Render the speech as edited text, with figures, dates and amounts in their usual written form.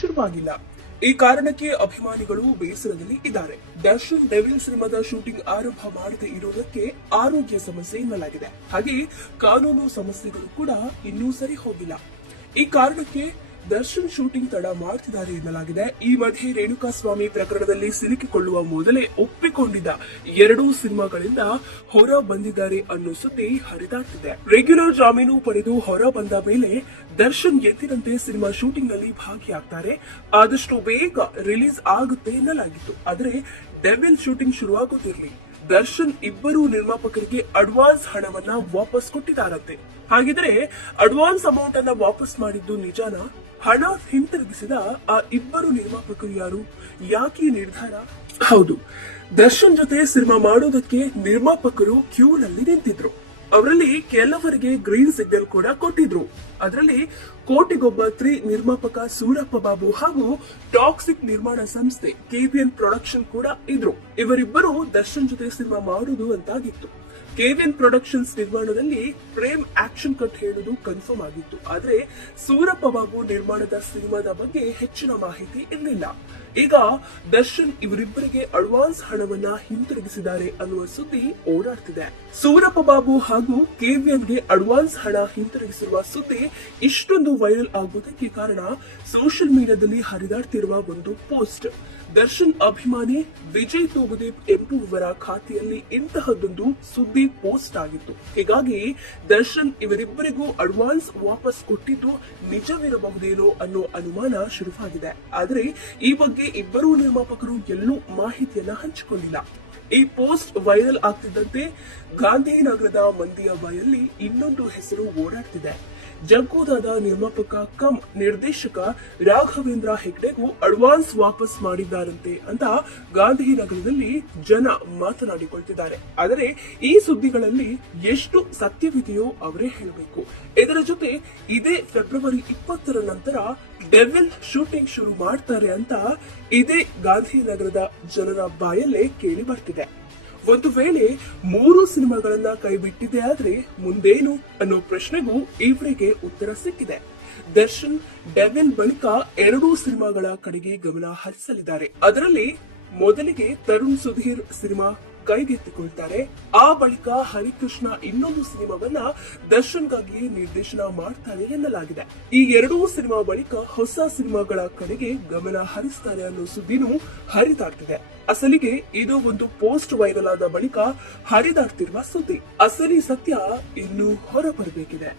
ಶುರುವಾಗಿಲ್ಲ. ಈ ಕಾರಣಕ್ಕೆ ಅಭಿಮಾನಿಗಳು ಬೇಸರದಲ್ಲಿ ಇದ್ದಾರೆ. ದರ್ಶನ್ ಡೆವಿಲ್ ಸಿನಿಮಾದ ಶೂಟಿಂಗ್ ಆರಂಭ ಮಾಡದೇ ಇರುವುದಕ್ಕೆ ಆರೋಗ್ಯ ಸಮಸ್ಯೆ ಎನ್ನಲಾಗಿದೆ. ಹಾಗೆ ಕಾನೂನು ಸಮಸ್ಯೆಗಳು ಕೂಡ ಇನ್ನೂ ಸರಿ ಹೋಗಿಲ್ಲ. ಈ ಕಾರಣಕ್ಕೆ ದರ್ಶನ್ ಶೂಟಿಂಗ್ ತಡ ಮಾಡ್ತಿದ್ದಾರೆ ಎನ್ನಲಾಗಿದೆ. ಈ ಮಧ್ಯೆ ರೇಣುಕಾಸ್ವಾಮಿ ಪ್ರಕರಣದಲ್ಲಿ ಸಿಲುಕಿಕೊಳ್ಳುವ ಮೊದಲೇ ಒಪ್ಪಿಕೊಂಡಿದ್ದ 2 ಸಿನಿಮಾಗಳಿಂದ ಹೊರ ಬಂದಿದ್ದಾರೆ ಅನ್ನೋ ಸುದ್ದಿ ಹರಿದಾಡ್ತಿದೆ. ರೆಗ್ಯುಲರ್ ಜಾಮೀನು ಪಡೆದು ಹೊರ ಬಂದ ಮೇಲೆ ದರ್ಶನ್ ಎಂದಿನಂತೆ ಸಿನಿಮಾ ಶೂಟಿಂಗ್ ನಲ್ಲಿ ಭಾಗಿಯಾಗ್ತಾರೆ. ಆದಷ್ಟು ಬೇಗ ರಿಲೀಸ್ ಆಗುತ್ತೆ ಎನ್ನಲಾಗಿತ್ತು. ಆದರೆ ಡೆವಿಲ್ ಶೂಟಿಂಗ್ ಶುರುವಾಗುತ್ತಿರಲಿ ದರ್ಶನ್ ಇಬ್ಬರು ನಿರ್ಮಾಪಕರಿಗೆ ಅಡ್ವಾನ್ಸ್ ಹಣವನ್ನ ವಾಪಸ್ ಕೊಟ್ಟಿದ್ದಾರಂತೆ. ಹಾಗಿದ್ರೆ ಅಡ್ವಾನ್ಸ್ ಅಮೌಂಟ್ ಅನ್ನ ವಾಪಸ್ ಮಾಡಿದ್ದು ನಿಜಾನ? ಹಣ ಹಿಂತಿರುಗಿಸಿದ ಆ ಇಬ್ಬರು ನಿರ್ಮಾಪಕರು ಯಾರು? ಯಾಕೆ ನಿರ್ಧಾರ? ಹೌದು, ದರ್ಶನ್ ಜೊತೆ ಸಿನಿಮಾ ಮಾಡೋದಕ್ಕೆ ನಿರ್ಮಾಪಕರು ಕ್ಯೂ ನಲ್ಲಿ ನಿಂತಿದ್ರು. ಅವರಲ್ಲಿ ಕೆಲವರಿಗೆ ಗ್ರೀನ್ ಸಿಗ್ನಲ್ ಕೂಡ ಕೊಟ್ಟಿದ್ರು. ಅದರಲ್ಲಿ ಕೋಟಿಗೊಬ್ಬ 3 ನಿರ್ಮಾಪಕ ಸೂರಪ್ಪ ಬಾಬು ಹಾಗೂ ಟಾಕ್ಸಿಕ್ ನಿರ್ಮಾಣ ಸಂಸ್ಥೆ ಕೆವಿಎನ್ ಪ್ರೊಡಕ್ಷನ್ ಕೂಡ ಇದ್ರು. ಇವರಿಬ್ಬರು ದರ್ಶನ್ ಜೊತೆ ಸಿನಿಮಾ ಮಾಡುವುದು ಅಂತಾಗಿತ್ತು. ಕೆವಿಎನ್ ಪ್ರೊಡಕ್ಷನ್ಸ್ ನಿರ್ಮಾಣದಲ್ಲಿ ಪ್ರೇಮ್ ಆಕ್ಷನ್ ಕಟ್ ಹೇಳುವುದು ಕನ್ಫರ್ಮ್ ಆಗಿತ್ತು. ಆದ್ರೆ ಸೂರಪ್ಪ ಬಾಬು ನಿರ್ಮಾಣದ ಸಿನಿಮಾದ ಬಗ್ಗೆ ಹೆಚ್ಚಿನ ಮಾಹಿತಿ ಇರಲಿಲ್ಲ. ಈಗ ದರ್ಶನ್ ಇವರಿಬ್ಬರಿಗೆ ಅಡ್ವಾನ್ಸ್ ಹಣವನ್ನ ಹಿಂತಿರುಗಿಸಿದ್ದಾರೆ ಅನ್ನುವ ಸುದ್ದಿ ಓಡಾಡ್ತಿದೆ. ಸೂರಪ್ಪ ಬಾಬು ಹಾಗೂ ಕೆವಿಎನ್ಗೆ ಅಡ್ವಾನ್ಸ್ ಹಣ ಹಿಂತಿರುಗಿಸಿರುವ ಸುದ್ದಿ ಇಷ್ಟೊಂದು ವೈರಲ್ ಆಗುವುದಕ್ಕೆ ಕಾರಣ ಸೋಷಿಯಲ್ ಮೀಡಿಯಾದಲ್ಲಿ ಹರಿದಾಡ್ತಿರುವ ಒಂದು ಪೋಸ್ಟ್. ದರ್ಶನ್ ಅಭಿಮಾನಿ ವಿಜಯ್ ತೂಗುದೀಪ್ ಎಂಬುವವರ ಖಾತೆಯಲ್ಲಿ ಇಂತಹದ್ದೊಂದು ಸುದ್ದಿ ಪೋಸ್ಟ್ ಆಗಿತ್ತು. ಹೀಗಾಗಿ ದರ್ಶನ್ ಇವರಿಬ್ಬರಿಗೂ ಅಡ್ವಾನ್ಸ್ ವಾಪಸ್ ಕೊಟ್ಟಿದ್ದು ನಿಜವಿರಬಹುದೇನೋ ಅನ್ನೋ ಅನುಮಾನ ಶುರುವಾಗಿದೆ. ಆದರೆ ಈ ಬಗ್ಗೆ ಇಬ್ಬರೂ ನಿರ್ಮಾಪಕರು ಎಲ್ಲೂ ಮಾಹಿತಿಯನ್ನ ಹಂಚಿಕೊಂಡಿಲ್ಲ. ಈ ಪೋಸ್ಟ್ ವೈರಲ್ ಆಗ್ತಿದ್ದಂತೆ ಗಾಂಧಿನಗರದ ಮಂದಿಯ ಬಾಯಲ್ಲಿ ಇನ್ನೊಂದು ಹೆಸರು ಓಡಾಡ್ತಿದೆ. ಜಗ್ಗುದಾದ ನಿರ್ಮಾಪಕ ಕಮ್ ನಿರ್ದೇಶಕ ರಾಘವೇಂದ್ರ ಹೆಗ್ಡೆಗೂ ಅಡ್ವಾನ್ಸ್ ವಾಪಸ್ ಮಾಡಿದ್ದಾರಂತೆ ಅಂತ ಗಾಂಧಿನಗರದಲ್ಲಿ ಜನ ಮಾತನಾಡಿಕೊಳ್ತಿದ್ದಾರೆ. ಆದರೆ ಈ ಸುದ್ದಿಗಳಲ್ಲಿ ಎಷ್ಟು ಸತ್ಯವಿದೆಯೋ ಅವರೇ ಹೇಳಬೇಕು. ಇದರ ಜೊತೆ ಇದೇ ಫೆಬ್ರವರಿ 20ರ ನಂತರ ಡೆವಿಲ್ ಶೂಟಿಂಗ್ ಶುರು ಮಾಡ್ತಾರೆ ಅಂತ ಇದೇ ಗಾಂಧಿನಗರದ ಜನರ ಬಾಯಲ್ಲೇ ಕೇಳಿ ಬರ್ತಿದೆ. ಒಂದು ವೇಳೆ 3 ಸಿನಿಮಾಗಳನ್ನ ಕೈಬಿಟ್ಟಿದೆ ಆದ್ರೆ ಮುಂದೇನು ಅನ್ನೋ ಪ್ರಶ್ನೆಗೂ ಇವರಿಗೆ ಉತ್ತರ ಸಿಕ್ಕಿದೆ. ದರ್ಶನ್ ಡೆವಿಲ್ ಬಳಿಕ 2 ಸಿನಿಮಾಗಳ ಕಡೆಗೆ ಗಮನ ಹರಿಸಲಿದ್ದಾರೆ. ಅದರಲ್ಲಿ ಮೊದಲಿಗೆ ತರುಣ್ ಸುಧೀರ್ ಸಿನಿಮಾ ಕೈಗೆತ್ತಿಕೊಳ್ತಾರೆ. ಆ ಬಳಿಕ ಹರಿಕೃಷ್ಣ ಇನ್ನೊಂದು ಸಿನಿಮಾವನ್ನ ದರ್ಶನ್ಗಾಗಿ ನಿರ್ದೇಶನ ಮಾಡ್ತಾರೆ ಎನ್ನಲಾಗಿದೆ. ಈ 2 ಸಿನಿಮಾ ಬಳಿಕ ಹೊಸ ಸಿನಿಮಾಗಳ ಕಡೆಗೆ ಗಮನ ಹರಿಸ್ತಾರೆ ಅನ್ನೋ ಸುದ್ದಿನೂ ಹರಿದಾಡ್ತಿದೆ. ಅಸಲಿಗೆ ಇದು ಒಂದು ಪೋಸ್ಟ್ ವೈರಲ್ ಆದ ಬಳಿಕ ಹರಿದಾಡ್ತಿರುವ ಸುದ್ದಿ. ಅಸಲಿ ಸತ್ಯ ಇನ್ನೂ ಹೊರಬರಬೇಕಿದೆ.